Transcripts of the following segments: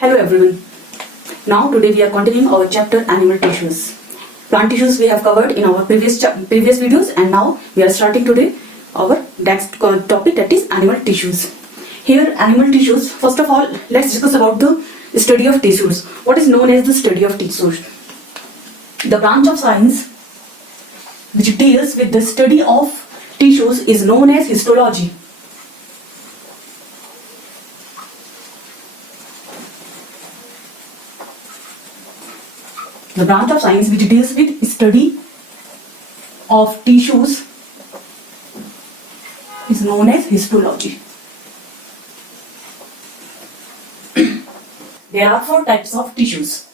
Hello everyone. Now today we are continuing our chapter animal tissues. Plant tissues we have covered in our previous videos, and now we are starting today our next topic, that is animal tissues. Here animal tissues, first of all let's discuss about the study of tissues. What is known as the study of tissues? The branch of science which deals with the study of tissues is known as histology. The branch of science which deals with study of tissues is known as histology. There are 4 types of tissues.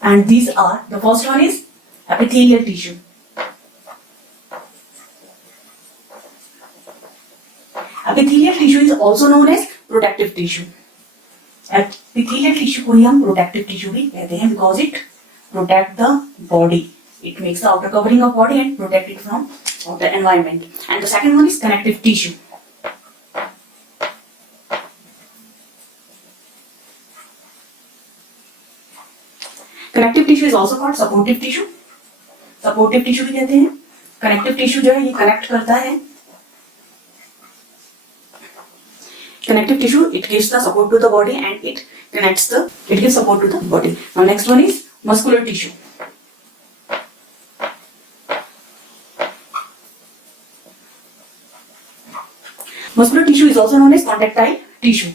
And these are, the first one is epithelial tissue. Epithelial tissue is also known as protective tissue. Epithelial tissue को ही हम protective tissue भी कहते हैं because it protect the body. It makes the outer covering of body and protect it from outer environment. And the second one is connective tissue. Connective tissue is also called supportive tissue. Supportive tissue भी कहते हैं. Connective tissue जो है ये connect करता है. Connective tissue, it gives the support to the body and it gives support to the body. Now next one is muscular tissue. Muscular tissue is also known as contractile tissue.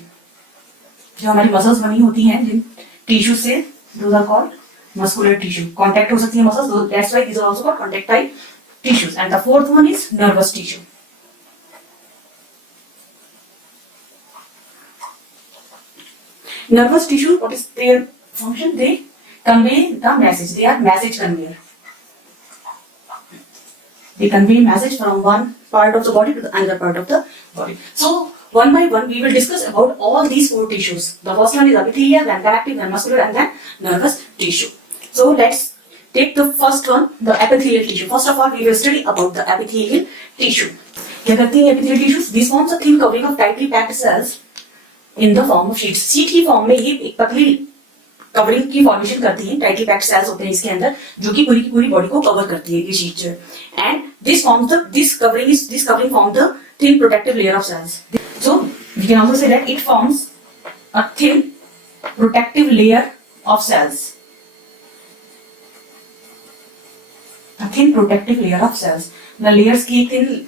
जो हमारी muscles बनी होती हैं जिन tissue से, those are called muscular tissue. Contact हो सकती है muscles, that's why these are also called contractile tissues. And the fourth one is nervous tissue. Nervous tissue, what is their function? They convey the message. They are message conveyor. They convey message from one part of the body to the another part of the body. So one by one we will discuss about all these 4 tissues. The first one is epithelial, then connective, then muscular, and then nervous tissue. So let's take the first one, the epithelial tissue. First of all, we will study about the epithelial tissue. क्या करती है epithelial tissues? These forms a thin covering of tightly packed cells in the form of sheets. Sheet की form में ये एक पतली covering की formation करती है. टाइटली पैक्ड सेल्स होते हैं इसके अंदर जो कि पूरी की पूरी बॉडी को कवर करती है ये शीट जो है. And this covering form the thin protective layer of cells. So we can also say that it forms a thin protective layer of cells. A thin protective layer of cells. The layers की एक thin,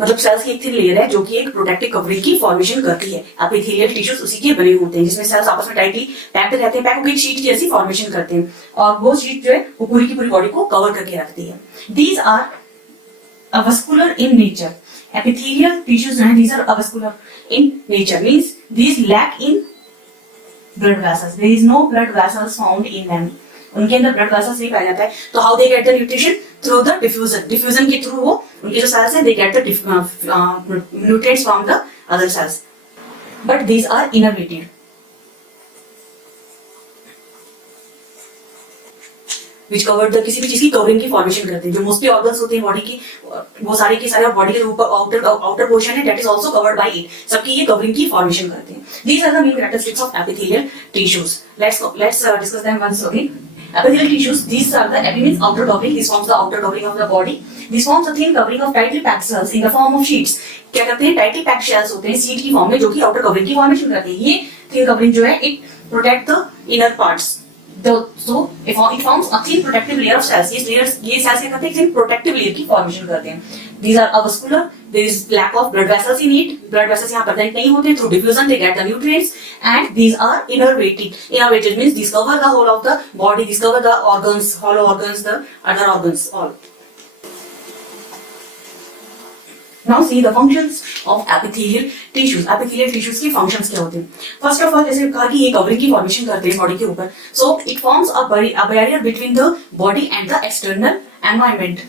मतलब sales की एक thin layer है जो कि एक protective covering की फॉर्मेशन करती है. एपिथेलियल टिश्यूज उसी के बने होते हैं जिसमें सेल्स आपस में टाइटली पैक्ड रहते हैं, पैक होकर एक शीट की ऐसी फॉर्मेशन करते हैं और वो शीट जो है वो पूरी की पूरी बॉडी को कवर करके रखती है. These are avascular in nature. Epithelial tissues हैं, these are avascular in nature, means these lack in blood vessels. There is no blood vessels found in them. उनके अंदर ब्लड वेसल्स नहीं पाया जाता है. तो how they get the nutrition? Through the diffusion के through वो उनके जो सेल्स हैं they get the nutrients from the other cells. But these are innervated. Which cover the, किसी भी चीज की कवरिंग की फॉर्मेशन करते हैं. जो मोस्टली ऑर्गन्स होते हैं बॉडी की, वो सारे के सारे बॉडी के ऊपर आउटर पोर्शन है that is also covered by it. सबकी ये कवरिंग की फॉर्मेशन करते हैं. These are the main characteristics of epithelial tissues. Let's discuss them once again. Epithelial tissues, these are the epi means outer covering. This forms the outer covering of the body. This forms a thin covering of tightly packed cells in the form of sheets. क्या करते हैं? tightly packed cells होते हैं sheet की form में जो कि outer covering की फॉर्मेशन करते हैं. ये thin covering जो है it protect the inner parts. So it forms a thin protective layer of cells. ये cells क्या करते हैं? thin protective layer की फॉर्मेशन करते हैं. These are avascular. There is lack of blood vessels in it. Blood vessels यहाँ present नहीं होते. Through diffusion they get the nutrients. And these are innervated. Innervated means these cover the whole of the body. These cover the organs, hollow organs, the other organs, all. Now see the functions of epithelial tissues. Epithelial tissues की functions क्या होते हैं? First of all, जैसे कहा कि ये covering की formation करते हैं body के ऊपर. So it forms a barrier between the body and the external environment.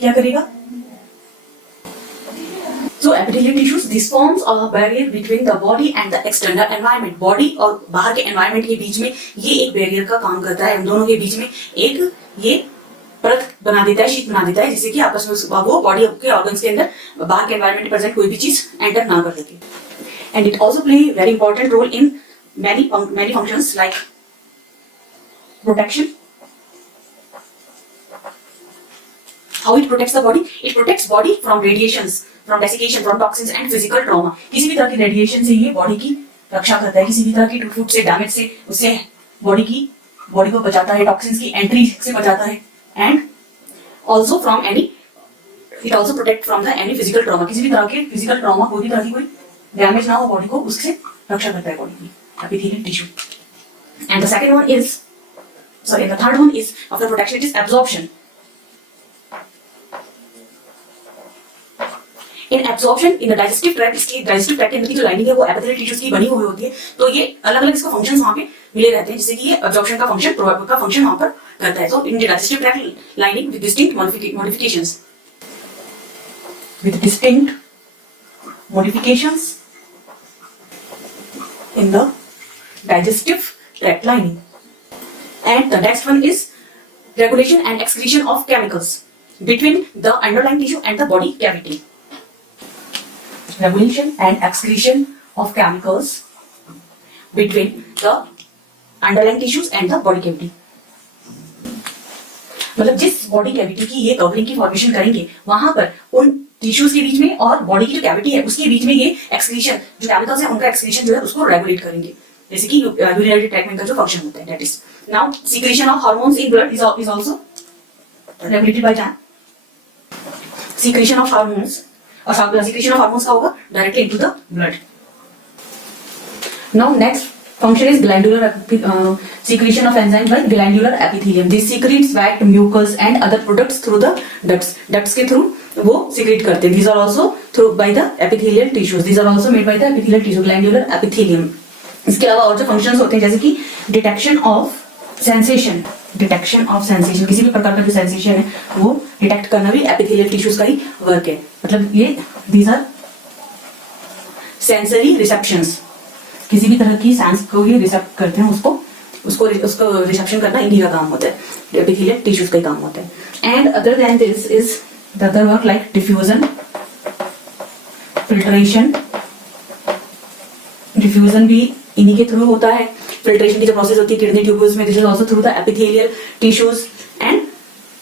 क्या करेगा? So epithelial tissues, this forms a barrier between the body and the external environment. Body और बाहर के environment के बीच में ये एक barrier का काम करता है. इन दोनों के बीच में एक ये परत बना देता है, शीट बना देता है, जिससे कि आपस में वो बॉडी के ऑर्गन्स के अंदर बाहर के एनवायरमेंट प्रेजेंट कोई भी चीज एंटर ना कर सके. And it also play very important role in many functions like protection. How it protects the body? It protects body from radiations, from desiccation, from toxins and physical trauma. किसी भी तरह की रेडिएशन से ये body की रक्षा करता है, किसी भी तरह की टूट फूट से, डैमेज से, उससे बॉडी को बचाता है, टॉक्सिन्स की एंट्री से बचाता है. And also from any, it also protect from the any physical trauma. किसी भी तरह के फिजिकल ट्रॉमा, कोई भी तरह की कोई डैमेज ना हो बॉडी को, उससे रक्षा करता है बॉडी की epithelial tissue. And the second one is, the third one is of the protection, it is absorption. In absorption, in the digestive tract, इसकी digestive tract के अंदर की जो लाइनिंग है वो epithelial tissues की बनी हुई होती है. तो ये अलग अलग इसका फंक्शंस वहाँ पे मिले रहते हैं, जिससे कि ये absorption का फंक्शन वहाँ पर करता है. So in the digestive tract lining with distinct modifications, in the digestive tract lining. And the next one is regulation and excretion of chemicals between the underlying tissue and the body cavity. Regulation and excretion of chemicals between the underlying tissues and the body cavity. मतलब जिस body cavity की ये covering की formation करेंगे, वहां पर उन tissues के बीच में और बॉडी की जो कैविटी है उसके बीच में ये एक्सक्रीशन, जो केमिकल्स है उनका एक्सक्रीशन जो है उसको रेगुलेट करेंगे, जैसे कि यूरिनरी ट्रैक्ट में का जो फंक्शन होता है. That is now secretion of hormones in blood is also regulated by that. Secretion of hormones, और सीक्रेशन ऑफ हार्मोन्स का होगा directly into the blood. Now next function is glandular secretion of enzymes by glandular epithelium. This secretes wax, mucus and other products through the ducts. Ducts के through वो secrete करते हैं. These are also through by the epithelial tissues. These are also made by the epithelial tissue, glandular epithelium. इसके अलावा और जो functions होते हैं जैसे कि detection of sensation, किसी भी प्रकार का जो sensation है वो detect करना भी epithelial tissues का ही work है. मतलब ये these are sensory receptions. किसी भी तरह की सेंस को ये रिसेप्ट करते हैं, उसको रिसेप्शन करना इन्हीं का काम होता है, एपिथेलियल टिश्यूज का ही काम होता है. And other than this is the other work like diffusion, filtration. Diffusion भी इन्हीं के थ्रू होता है. फिल्ट्रेशन की जो प्रोसेस होती है किडनी ट्यूब्यूल्स में, this is also through the epithelial tissues. And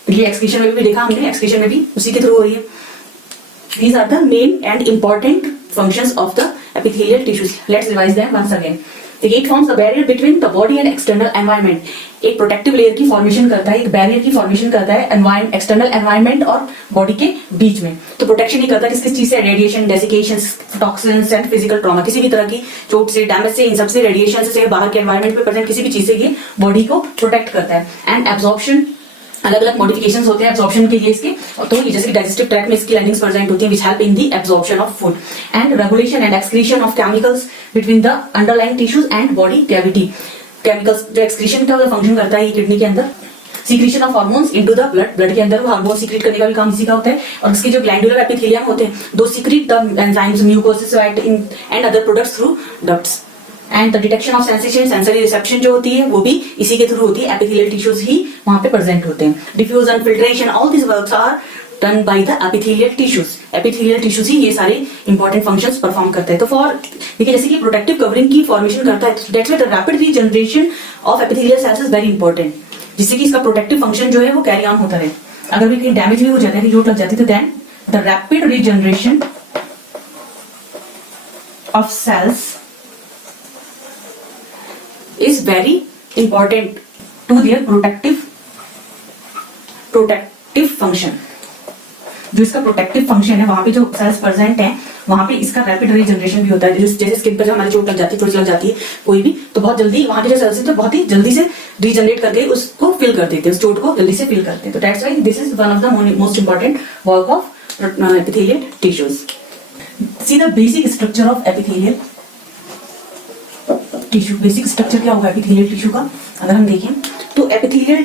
ये एक्सक्रीशन में भी देखा हमने, एक्सक्रीशन में भी उसी के थ्रू हो रही है. These are the main and important functions of the epithelial tissues. Let's revise them once again. It forms the barrier between the body and external environment. एक प्रोटेक्टिव लेयर की फॉर्मेशन करता है, एक बैरियर की formation करता है external environment और body के बीच में. तो प्रोटेक्शन ही करता है किस चीज से? Radiation, desiccation, toxins and physical trauma. किसी भी तरह की चोट से, डैमेज से, इन सबसे, रेडिएशन से, बाहर के एनवायरमेंट में प्रेजेंट किसी भी चीज से ये बॉडी को प्रोटेक्ट करता है. एंड एब्जॉर्प्शन, अलग अलग मॉडिफिकेशंस होते हैं एब्जॉर्प्शन के लिए इसके. तो ये जैसे कि डाइजेस्टिव ट्रैक्ट में इसकी लाइनिंग्स प्रेजेंट होती हैं which help in the absorption of food. And regulation and excretion of chemicals between the underlying tissues and body cavity. Chemicals जो एक्सक्रीशन का फंक्शन करता है ये किडनी के अंदर. Secretion of hormones into the blood के अंदर हार्मोन सीक्रेट करने का भी काम इसी का होता है. और इसके जो ग्लैंडुलर एपिथेलियम होते हैं to secrete the enzymes, mucosis and other products through ducts. And the detection of sensation, sensory reception जो होती है वो भी इसी के थ्रू होती है. एपिथेलियल टिश्यूज ही वहां पे प्रेजेंट होते हैं. Diffusion, filtration, all this works are done by the epithelial tissues. Epithelial tissues ही ये सारे इंपॉर्टेंट फंक्शंस परफॉर्म करते हैं. तो फॉर देखिए जैसे कि प्रोटेक्टिव कवरिंग की फॉर्मेशन करता है, that's why the rapid regeneration of epithelial cells is very important, जिससे कि इसका प्रोटेक्टिव फंक्शन जो है वो कैरी ऑन होता है. अगर भी कहीं डैमेज भी हो जाता है, चोट लग जाती है, तो then the rapid regeneration of cells is very important to their protective function. जो इसका प्रोटेक्टिव फंक्शन है वहां पे जो सेल्स प्रेजेंट हैं वहां पे इसका रैपिड रीजनरेशन भी होता है. जैसे स्किन पर जब हमारी चोट लग जाती है, चोट लग जाती है कोई भी, तो बहुत जल्दी वहां के जो सेल्स हैं तो बहुत ही जल्दी से रीजनरेट करके उसको फिल कर देते हैं, उस चोट को जल्दी से फिल करते हैं. तो that's why this is one of the most important work of epithelial tissues. See the basic structure of epithelial tissue. Basic structure क्या होगा एपिथेलियल टिश्यू का अगर हम देखें तो एपिथेलियल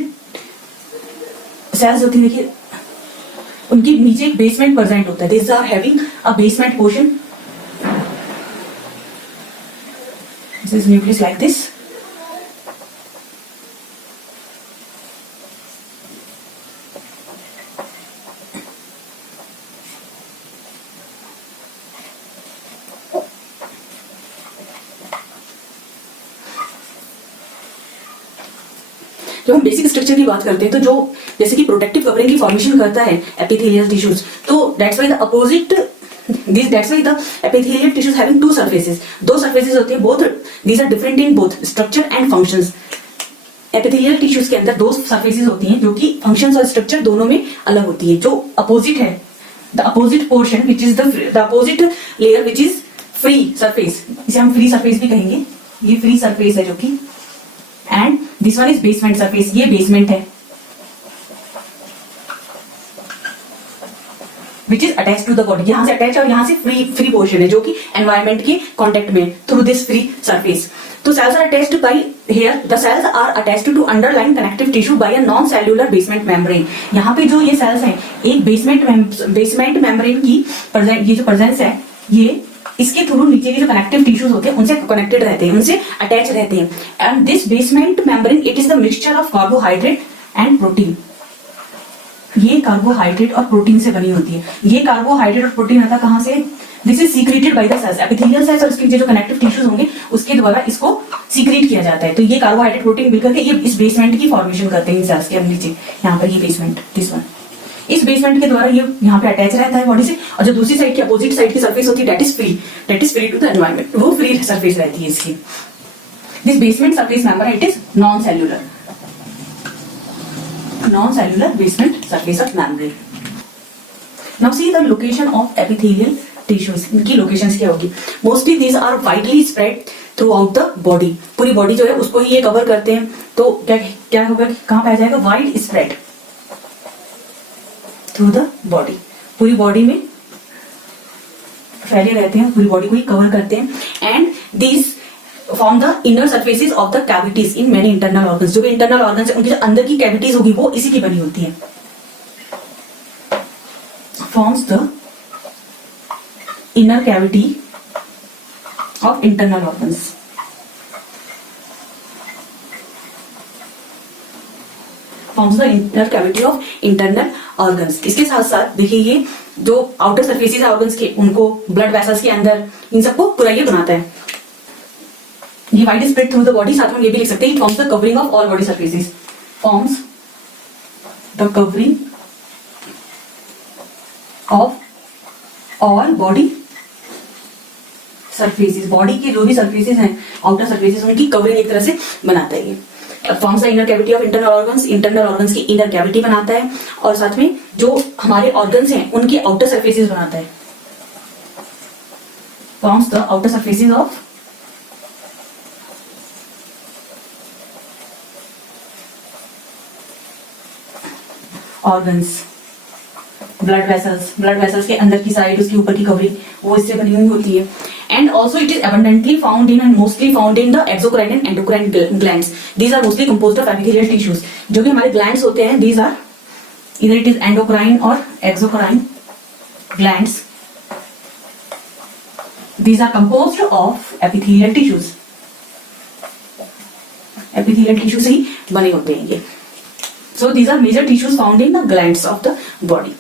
सेल्स होती है, देखिए उनके नीचे एक बेसमेंट प्रेजेंट होता है. This are having a basement portion. This is nucleus like this. जब हम बेसिक स्ट्रक्चर की बात करते हैं तो जो जैसे कि प्रोटेक्टिव कवरिंग की फॉर्मेशन करता है एपिथेलियल टिश्यूज, तो that's why the opposite that's why the epithelial tissues having two surfaces, दो surfaces होती है, both these are different in both structure and functions. Epithelial tissues के अंदर दो सरफेसेस होती हैं जो कि फंक्शंस और स्ट्रक्चर दोनों में अलग होती है. जो अपोजिट है, the opposite portion which is the opposite layer which is free surface, इसे हम फ्री सरफेस भी कहेंगे. ये फ्री सरफेस है जो कि, and this one is basement surface, ये बेसमेंट है which is attach to the body. यहां से अटैच और यहां से फ्री पोर्शन है जो कि एनवायरमेंट के कॉन्टेक्ट में थ्रू दिस फ्री सरफेस. तो cells are attached by here. The cells are attached to underlying connective tissue by a non-cellular basement membrane. यहाँ पे जो ये cells हैं, एक basement membrane की ये जो presence है, ये इसके थ्रू नीचे के जो कनेक्टिव टिश्यूज होते हैं उनसे कनेक्टेड रहते हैं, उनसे अटैच रहते हैं. And this basement membrane it is the mixture of carbohydrate and protein. ये कार्बोहाइड्रेट और प्रोटीन से बनी होती है. ये कार्बोहाइड्रेट और प्रोटीन आता कहाँ से? This is secreted by the cells, epithelial cells और इसके जो कनेक्टिव टिश्यूज होंगे उसके द्वारा इसको सीक्रेट किया जाता है. तो ये कार्बोहाइड्रेट प्रोटीन मिलकर के ये इस बेसमेंट की फॉर्मेशन करते हैं इन सेल्स के. अब नीचे यहाँ पर ये बेसमेंट, दिस वन, इस बेसमेंट के द्वारा ये यहाँ पे अटैच रहता है बॉडी से. और जो दूसरी साइड की अपोजिट साइड की सरफेस होती है that is free to the environment, वो फ्री सरफेस रहती है इसकी. This basement surface membrane it is non cellular basement surface of membrane. Now see the location of epithelial tissues. इनकी locations क्या होगी? Mostly these are widely spread throughout the body. पूरी body जो है उसको ही ये कवर करते हैं. तो क्या होगा, कहाँ पे आ जाएगा? Wide spread through the body, पूरी बॉडी में फैले रहते हैं, पूरी बॉडी को ही कवर करते हैं. And this form the inner surfaces of the cavities in many internal organs. जो भी इंटरनल ऑर्गन्स है उनकी जो अंदर की कैविटीज होगी वो इसी की बनी होती है. Forms the inner cavity of internal organs. Forms the inner cavity of internal organs. इसके साथ साथ देखिए ये जो आउटर सर्फेसिस है ऑर्गन्स के, उनको ब्लड वेसल्स के अंदर, इन सबको पूरा ये बनाता है. ये wide spread through the body. साथ में ये भी लिख सकते हैं it forms the covering of all body surfaces. Forms the covering of all body surfaces. Body के जो भी सर्फेसिस हैं, आउटर सर्फेसिस, उनकी कवरिंग एक तरह से बनाता है ये. Forms the inner cavity of internal organs. Internal organs की इनर कैविटी बनाता है और साथ में जो हमारे ऑर्गन्स हैं उनकी आउटर सर्फेसिस बनाता है. Forms the outer surfaces of organs. Blood vessels के अंदर की साइड, उसके ऊपर की कवरिंग वो इससे बनी हुई होती है. And also it is abundantly found in and mostly found in the exocrine and endocrine glands. These are mostly composed of epithelial tissues. जो भी हमारे glands होते हैं, these are either it is endocrine or exocrine glands. These are composed of epithelial tissues. epithelial tissue से ही बने होते हैं ये. So these are major tissues found in the glands of the body.